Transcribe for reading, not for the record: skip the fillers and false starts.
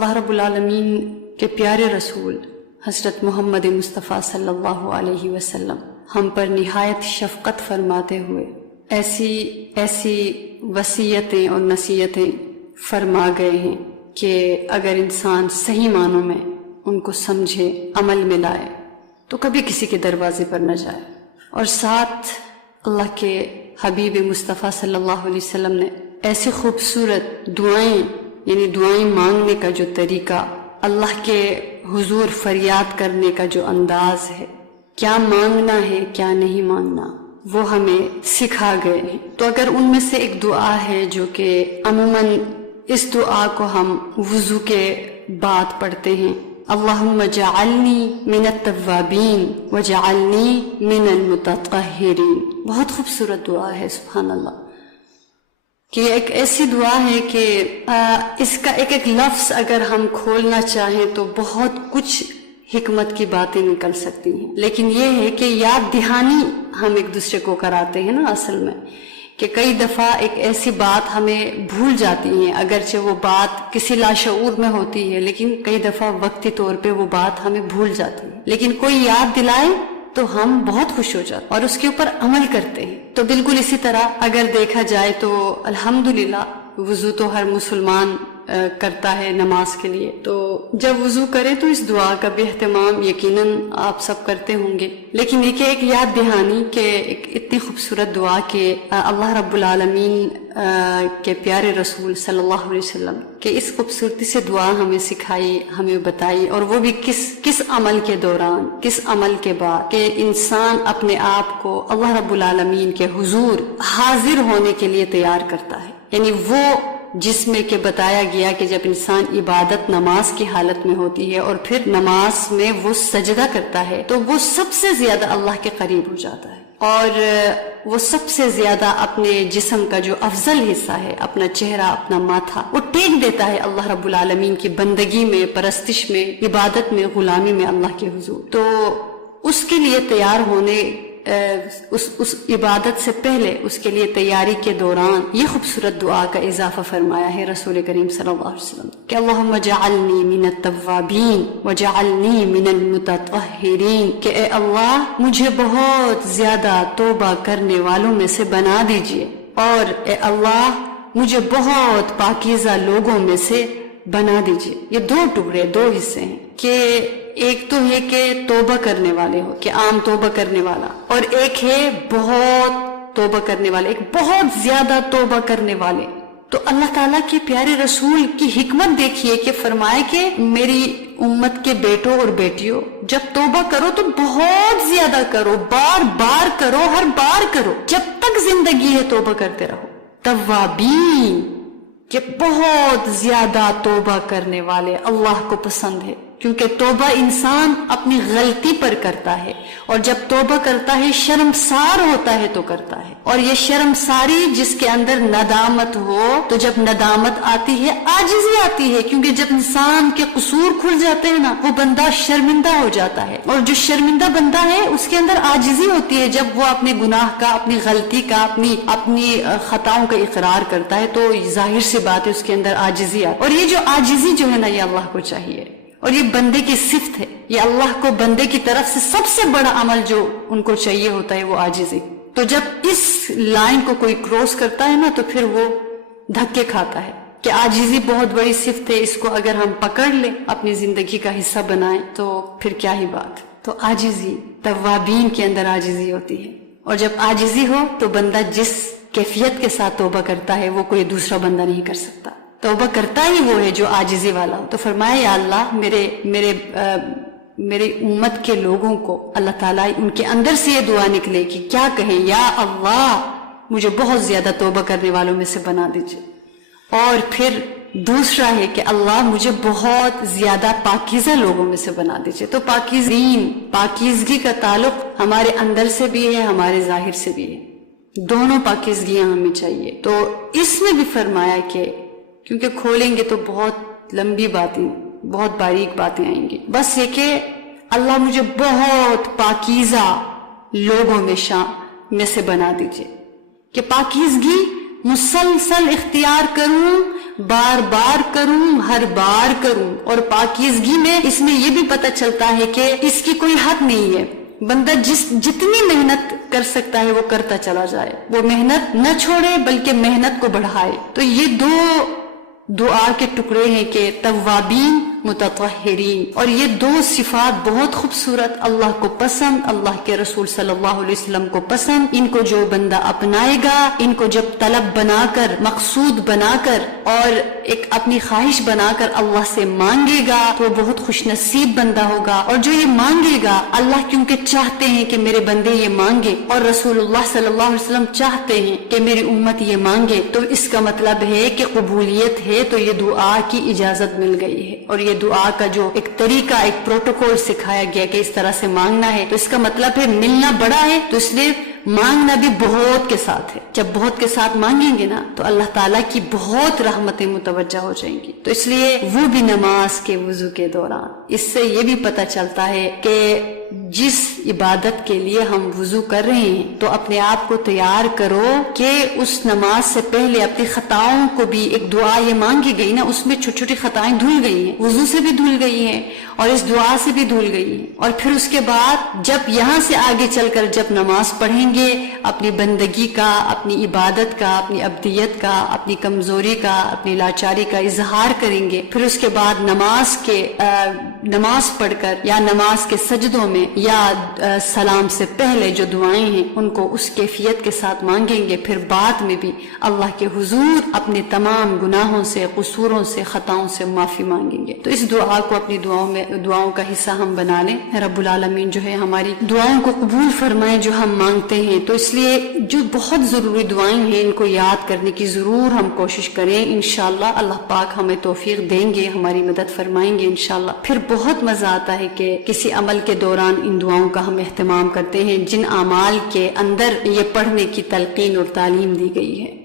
اللہ رب العالمین کے پیارے رسول حضرت محمد مصطفیٰ صلی اللہ علیہ وسلم ہم پر نہایت شفقت فرماتے ہوئے ایسی وصیتیں اور نصیحتیں فرما گئے ہیں کہ اگر انسان صحیح معنوں میں ان کو سمجھے، عمل میں لائے تو کبھی کسی کے دروازے پر نہ جائے۔ اور ساتھ اللہ کے حبیب مصطفیٰ صلی اللہ علیہ وسلم نے ایسی خوبصورت دعائیں، یعنی دعائیں مانگنے کا جو طریقہ، اللہ کے حضور فریاد کرنے کا جو انداز ہے، کیا مانگنا ہے کیا نہیں مانگنا، وہ ہمیں سکھا گئے ہیں۔ تو اگر ان میں سے ایک دعا ہے جو کہ عموماً اس دعا کو ہم وضو کے بعد پڑھتے ہیں، اللہم جعلنی من التوابین وجعلنی من المتطہرین، بہت خوبصورت دعا ہے، سبحان اللہ، کہ ایک ایسی دعا ہے کہ اس کا ایک ایک لفظ اگر ہم کھولنا چاہیں تو بہت کچھ حکمت کی باتیں نکل سکتی ہیں، لیکن یہ ہے کہ یاد دہانی ہم ایک دوسرے کو کراتے ہیں نا اصل میں، کہ کئی دفعہ ایک ایسی بات ہمیں بھول جاتی ہیں، اگرچہ وہ بات کسی لاشعور میں ہوتی ہے، لیکن کئی دفعہ وقتی طور پہ وہ بات ہمیں بھول جاتی ہے، لیکن کوئی یاد دلائے تو ہم بہت خوش ہو جاتے اور اس کے اوپر عمل کرتے ہیں۔ تو بالکل اسی طرح اگر دیکھا جائے تو الحمدللہ وضو تو ہر مسلمان کرتا ہے نماز کے لیے، تو جب وضو کرے تو اس دعا کا بھی اہتمام یقیناً آپ سب کرتے ہوں گے، لیکن یہ کہ ایک یاد دہانی کہ ایک اتنی خوبصورت دعا کہ اللہ رب العالمین کے پیارے رسول صلی اللہ علیہ وسلم کہ اس خوبصورتی سے دعا ہمیں سکھائی، ہمیں بتائی، اور وہ بھی کس عمل کے دوران، کس عمل کے بعد، کہ انسان اپنے آپ کو اللہ رب العالمین کے حضور حاضر ہونے کے لیے تیار کرتا ہے، یعنی وہ جس میں کہ بتایا گیا کہ جب انسان عبادت نماز کی حالت میں ہوتی ہے اور پھر نماز میں وہ سجدہ کرتا ہے تو وہ سب سے زیادہ اللہ کے قریب ہو جاتا ہے، اور وہ سب سے زیادہ اپنے جسم کا جو افضل حصہ ہے، اپنا چہرہ، اپنا ماتھا، وہ ٹیک دیتا ہے اللہ رب العالمین کی بندگی میں، پرستش میں، عبادت میں، غلامی میں اللہ کے حضور۔ تو اس کے لیے تیار ہونے، اس عبادت سے پہلے اس کے لیے تیاری کے دوران یہ خوبصورت دعا کا اضافہ فرمایا ہے رسول کریم صلی اللہ علیہ وسلم کہ اللہم جعلنی من التوابین وجعلنی من المتطہرین، کہ اے اللہ مجھے بہت زیادہ توبہ کرنے والوں میں سے بنا دیجئے، اور اے اللہ مجھے بہت پاکیزہ لوگوں میں سے بنا دیجئے۔ یہ دو ٹکڑے، دو حصے ہیں، کہ ایک تو ہے کہ توبہ کرنے والے ہو، کہ عام توبہ کرنے والا، اور ایک ہے بہت توبہ کرنے والے، ایک بہت زیادہ توبہ کرنے والے۔ تو اللہ تعالیٰ کے پیارے رسول کی حکمت دیکھیے کہ فرمائے کہ میری امت کے بیٹوں اور بیٹیوں، جب توبہ کرو تو بہت زیادہ کرو، بار بار کرو، ہر بار کرو، جب تک زندگی ہے توبہ کرتے رہو۔ توابین، کہ بہت زیادہ توبہ کرنے والے اللہ کو پسند ہے، کیونکہ توبہ انسان اپنی غلطی پر کرتا ہے، اور جب توبہ کرتا ہے شرمسار ہوتا ہے تو کرتا ہے، اور یہ شرمساری جس کے اندر ندامت ہو، تو جب ندامت آتی ہے عاجزی آتی ہے، کیونکہ جب انسان کے قصور کھل جاتے ہیں نا، وہ بندہ شرمندہ ہو جاتا ہے، اور جو شرمندہ بندہ ہے اس کے اندر عاجزی ہوتی ہے، جب وہ اپنے گناہ کا، اپنی غلطی کا، اپنی خطاؤں کا اقرار کرتا ہے تو ظاہر سی بات ہے اس کے اندر عاجزی آتی ہے، اور یہ جو عاجزی جو ہے نا، یہ اللہ کو چاہیے، اور یہ بندے کی صفت ہے، یہ اللہ کو بندے کی طرف سے سب سے بڑا عمل جو ان کو چاہیے ہوتا ہے وہ عاجزی۔ تو جب اس لائن کو کوئی کراس کرتا ہے نا تو پھر وہ دھکے کھاتا ہے، کہ عاجزی بہت بڑی صفت ہے، اس کو اگر ہم پکڑ لیں، اپنی زندگی کا حصہ بنائیں تو پھر کیا ہی بات۔ تو عاجزی، توابین کے اندر عاجزی ہوتی ہے، اور جب عاجزی ہو تو بندہ جس کیفیت کے ساتھ توبہ کرتا ہے وہ کوئی دوسرا بندہ نہیں کر سکتا۔ توبہ کرتا ہی وہ ہے جو عاجزی والا ہو۔ تو فرمایا یا اللہ میرے امت کے لوگوں کو، اللہ تعالیٰ ان کے اندر سے یہ دعا نکلے کہ کیا کہیں، یا اللہ مجھے بہت زیادہ توبہ کرنے والوں میں سے بنا دیجئے، اور پھر دوسرا ہے کہ اللہ مجھے بہت زیادہ پاکیزہ لوگوں میں سے بنا دیجئے۔ تو پاکیزگی کا تعلق ہمارے اندر سے بھی ہے، ہمارے ظاہر سے بھی ہے، دونوں پاکیزگیاں ہمیں چاہیے۔ تو اس میں بھی فرمایا کہ کیونکہ کھولیں گے تو بہت لمبی باتیں، بہت باریک باتیں آئیں گی، بس یہ کہ اللہ مجھے بہت پاکیزہ لوگوں میں سے بنا دیجئے، کہ پاکیزگی مسلسل اختیار کروں، بار بار کروں، ہر بار کروں. اور پاکیزگی میں اس میں یہ بھی پتہ چلتا ہے کہ اس کی کوئی حد نہیں ہے. بندہ جتنی محنت کر سکتا ہے وہ کرتا چلا جائے، وہ محنت نہ چھوڑے بلکہ محنت کو بڑھائے. تو یہ دو دعا کے ٹکڑے ہیں کہ توابین، متطہرین. اور یہ دو صفات بہت خوبصورت، اللہ کو پسند، اللہ کے رسول صلی اللہ علیہ وسلم کو پسند. ان کو جو بندہ اپنائے گا، ان کو جب طلب بنا کر، مقصود بنا کر اور ایک اپنی خواہش بنا کر اللہ سے مانگے گا تو وہ بہت خوش نصیب بندہ ہوگا. اور جو یہ مانگے گا، اللہ کیونکہ چاہتے ہیں کہ میرے بندے یہ مانگے، اور رسول اللہ صلی اللہ علیہ وسلم چاہتے ہیں کہ میری امت یہ مانگے، تو اس کا مطلب ہے کہ قبولیت ہے. تو یہ دعا کی اجازت مل گئی ہے. اور یہ دعا کا جو ایک طریقہ، ایک پروٹوکول سکھایا گیا کہ اس طرح سے مانگنا ہے، تو اس کا مطلب ہے ملنا بڑا ہے، تو اس لیے مانگنا بھی بہت کے ساتھ ہے. جب بہت کے ساتھ مانگیں گے نا تو اللہ تعالیٰ کی بہت رحمتیں متوجہ ہو جائیں گی. تو اس لیے وہ بھی نماز کے وضو کے دوران. اس سے یہ بھی پتہ چلتا ہے کہ جس عبادت کے لیے ہم وضو کر رہے ہیں تو اپنے آپ کو تیار کرو کہ اس نماز سے پہلے اپنی خطاؤں کو بھی، ایک دعا یہ مانگی گئی نا، اس میں چھوٹی چھوٹی خطائیں دھل گئی ہیں، وضو سے بھی دھل گئی ہیں اور اس دعا سے بھی دھل گئی ہیں. اور پھر اس کے بعد جب یہاں سے آگے چل کر جب نماز پڑھیں گے، اپنی بندگی کا، اپنی عبادت کا، اپنی عبدیت کا، اپنی کمزوری کا، اپنی لاچاری کا اظہار کریں گے. پھر اس کے بعد نماز پڑھ کر یا نماز کے سجدوں میں یا سلام سے پہلے جو دعائیں ہیں ان کو اس کیفیت کے ساتھ مانگیں گے. پھر بعد میں بھی اللہ کے حضور اپنے تمام گناہوں سے، قصوروں سے، خطاؤں سے معافی مانگیں گے. تو اس دعا کو اپنی دعاؤں کا حصہ ہم بنا لیں. رب العالمین جو ہے ہماری دعاؤں کو قبول فرمائیں جو ہم مانگتے ہیں. تو اس لیے جو بہت ضروری دعائیں ہیں ان کو یاد کرنے کی ضرور ہم کوشش کریں. انشاءاللہ اللہ پاک ہمیں توفیق دیں گے، ہماری مدد فرمائیں گے انشاءاللہ. پھر بہت مزہ آتا ہے کہ کسی عمل کے دوران ان دعاؤں کا ہم اہتمام کرتے ہیں جن اعمال کے اندر یہ پڑھنے کی تلقین اور تعلیم دی گئی ہے.